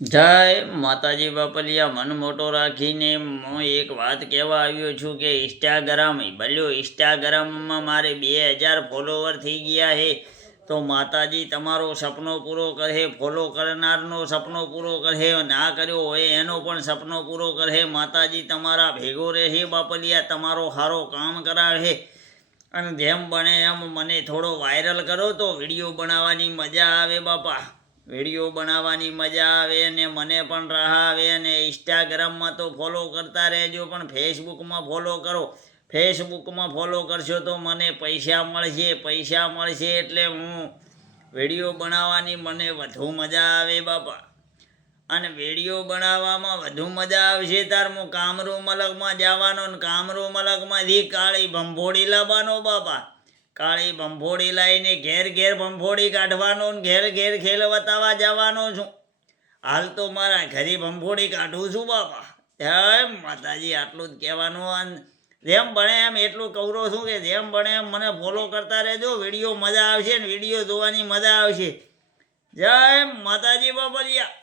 જય માતાજી બાપલિયા મન મોટો રાખીને હું એક વાત કહેવા આવ્યો છું કે ઇન્સ્ટાગ્રામ ભલ્યો ઇન્સ્ટાગ્રામમાં મારે 2000 ફોલોવર થઈ ગયા છે. તો માતાજી તમારો સપનો પૂરો કરે, ફોલો કરનારનો સપનો પૂરો કરે, ના કર્યો હોય એનો પણ સપનો પૂરો કરે. માતાજી તમારા ભેગો રહે બાપલિયા, તમારો સારો કામ કરાવે. અને જેમ બને એમ મને થોડો વાયરલ કરો તો વિડીયો બનાવવાની મજા આવે બાપા. વિડીયો બનાવવાની મજા આવે ને મને પણ રાહ આવે. અને ઇન્સ્ટાગ્રામમાં તો ફોલો કરતા રહેજો, પણ ફેસબુકમાં ફોલો કરો. ફેસબુકમાં ફોલો કરશો તો મને પૈસા મળશે એટલે હું વિડીયો બનાવવાની મને વધુ મજા આવે બાપા. અને વિડીયો બનાવવામાં વધુ મજા આવશે તાર હું કામરૂ મલકમાં જવાનો ને કામરૂ મલકમાંથી કાળી ભંભોળી લાવવાનો બાપા. કાળી ભંભોળી લાવીને ઘેર ઘેર ભંભોળી કાઢવાનો ને ઘેર ઘેર ખેલ બતાવવા જવાનો છું. હાલ તો મારા ઘરે ભંભોળી કાઢું છું બાપા. જય માતાજી, આટલું જ કહેવાનું. જેમ બને એમ એટલું કહું છું કે જેમ બને એમ મને ફોલો કરતા રહેજો. વિડીયો મજા આવશે ને વિડીયો જોવાની મજા આવશે. જય માતાજી બાપલિયા.